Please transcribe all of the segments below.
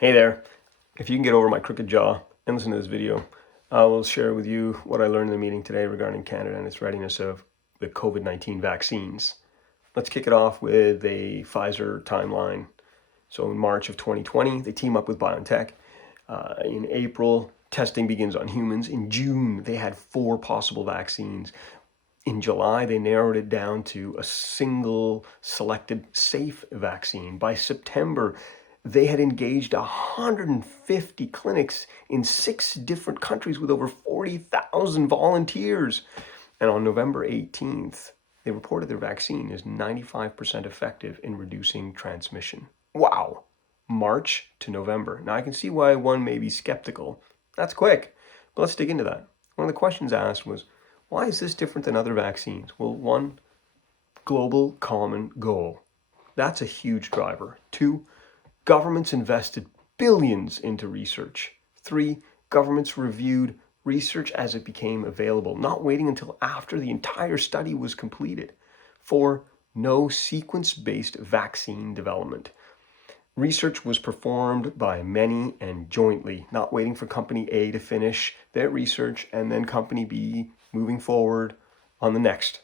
Hey there. If you can get over my crooked jaw and listen to this video, I will share with you what I learned in the meeting today regarding Canada and its readiness of the COVID-19 vaccines. Let's kick it off with a Pfizer timeline. So in March of 2020, they team up with BioNTech. In April, testing begins on humans. In June, they had 4 possible vaccines. In July, they narrowed it down to a single selected safe vaccine. By September, they had engaged 150 clinics in 6 different countries with over 40,000 volunteers. And on November 18th, they reported their vaccine is 95% effective in reducing transmission. Wow! March to November. Now I can see why one may be skeptical. That's quick, but let's dig into that. One of the questions asked was, why is this different than other vaccines? Well, 1, global common goal. That's a huge driver. 2, governments invested billions into research. 3, governments reviewed research as it became available, not waiting until after the entire study was completed. 4, no sequence-based vaccine development. Research was performed by many and jointly, not waiting for company A to finish their research and then company B moving forward on the next.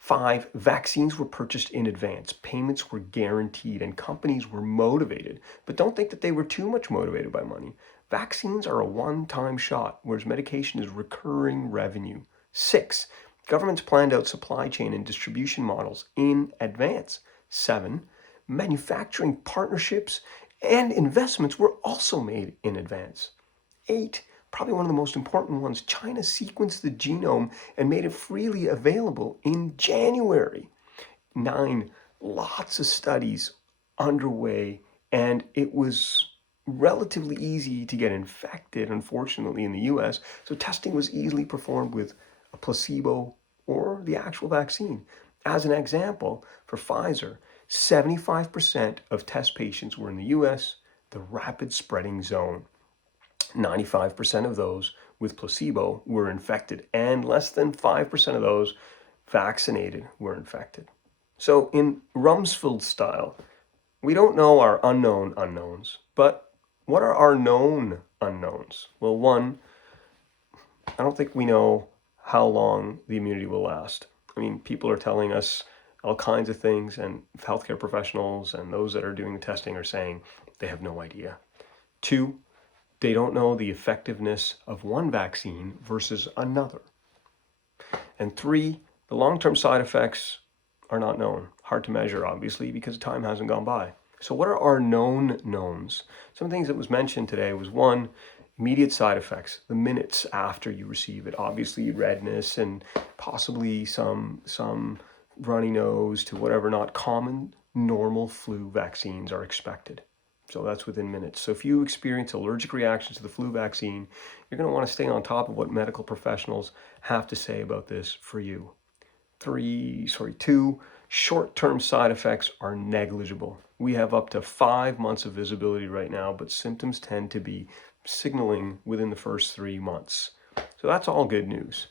5, vaccines were purchased in advance. Payments were guaranteed and companies were motivated. But don't think that they were too much motivated by money. Vaccines are a one-time shot, whereas medication is recurring revenue. 6, governments planned out supply chain and distribution models in advance. 7, manufacturing partnerships and investments were also made in advance. 8, probably one of the most important ones, China sequenced the genome and made it freely available in January. 9, lots of studies underway, and it was relatively easy to get infected, unfortunately, in the US, so testing was easily performed with a placebo or the actual vaccine. As an example, for Pfizer, 75% of test patients were in the US, the rapid spreading zone. 95% of those with placebo were infected, and less than 5% of those vaccinated were infected. So in Rumsfeld style, we don't know our unknown unknowns, but what are our known unknowns? Well, 1, I don't think we know how long the immunity will last. I mean, people are telling us all kinds of things, and healthcare professionals and those that are doing the testing are saying they have no idea. 2, they don't know the effectiveness of one vaccine versus another. And 3, the long-term side effects are not known. Hard to measure, obviously, because time hasn't gone by. So what are our known knowns? Some things that was mentioned today was 1, immediate side effects, the minutes after you receive it. Obviously redness and possibly some runny nose to whatever not common normal flu vaccines are expected. So that's within minutes. So if you experience allergic reactions to the flu vaccine, you're going to want to stay on top of what medical professionals have to say about this for you. 2, short-term side effects are negligible. We have up to 5 months of visibility right now, but symptoms tend to be signaling within the first 3 months. So that's all good news.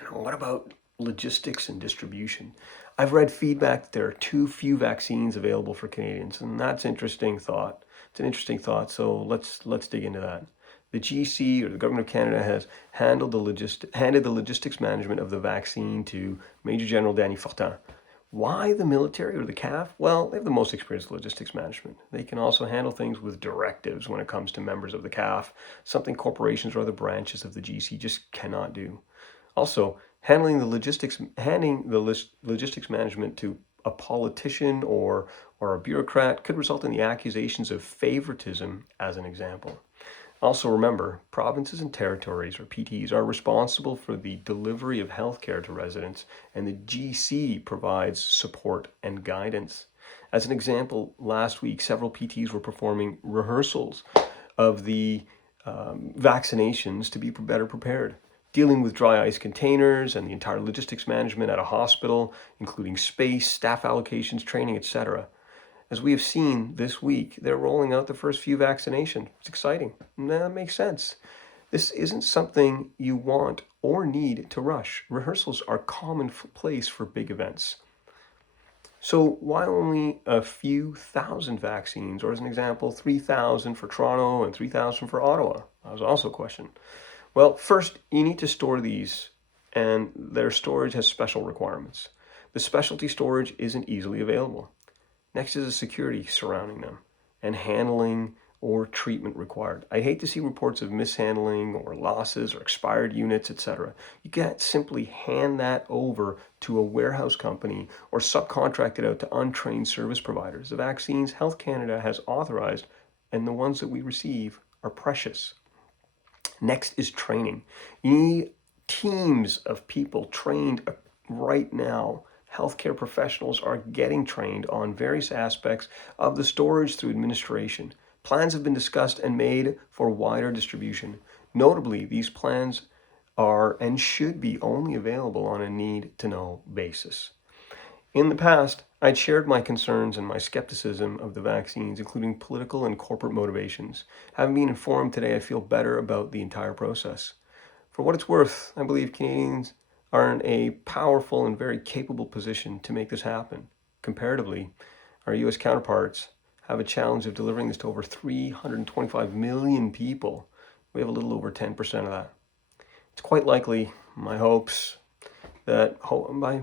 Now, what about logistics and distribution? I've read feedback that there are too few vaccines available for Canadians, and that's an interesting thought. It's an interesting thought, so let's dig into that. The GC, or the Government of Canada, has handed the logistics management of the vaccine to Major General Danny Fortin. Why the military or the CAF? Well, they have the most experience in logistics management. They can also handle things with directives when it comes to members of the CAF, something corporations or other branches of the GC just cannot do. Also, handing the logistics management to a politician or a bureaucrat could result in the accusations of favoritism, as an example. Also remember, provinces and territories, or PTs, are responsible for the delivery of healthcare to residents, and the GC provides support and guidance. As an example, last week, several PTs were performing rehearsals of the vaccinations to be better prepared, dealing with dry ice containers and the entire logistics management at a hospital, including space, staff allocations, training, etc. As we have seen this week, they're rolling out the first few vaccinations. It's exciting. And that makes sense. This isn't something you want or need to rush. Rehearsals are commonplace for big events. So why only a few thousand vaccines? Or as an example, 3,000 for Toronto and 3,000 for Ottawa? That was also a question. Well, first, you need to store these, and their storage has special requirements. The specialty storage isn't easily available. Next is the security surrounding them and handling or treatment required. I hate to see reports of mishandling or losses or expired units, etc. You can't simply hand that over to a warehouse company or subcontract it out to untrained service providers. The vaccines Health Canada has authorized and the ones that we receive are precious. Next is training. You need teams of people trained right now. Healthcare professionals are getting trained on various aspects of the storage through administration. Plans have been discussed and made for wider distribution. Notably, these plans are and should be only available on a need-to-know basis. In the past, I'd shared my concerns and my skepticism of the vaccines, including political and corporate motivations. Having been informed today, I feel better about the entire process. For what it's worth, I believe Canadians are in a powerful and very capable position to make this happen. Comparatively, our US counterparts have a challenge of delivering this to over 325 million people. We have a little over 10% of that. It's quite likely, my hopes, that by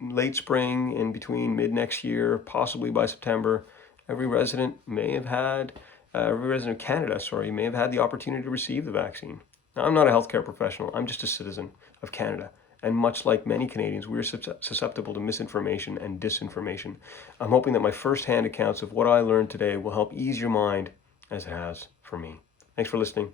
late spring and between mid next year, possibly by September, every resident of Canada, may have had the opportunity to receive the vaccine. Now, I'm not a healthcare professional. I'm just a citizen of Canada. And much like many Canadians, we are susceptible to misinformation and disinformation. I'm hoping that my firsthand accounts of what I learned today will help ease your mind as it has for me. Thanks for listening.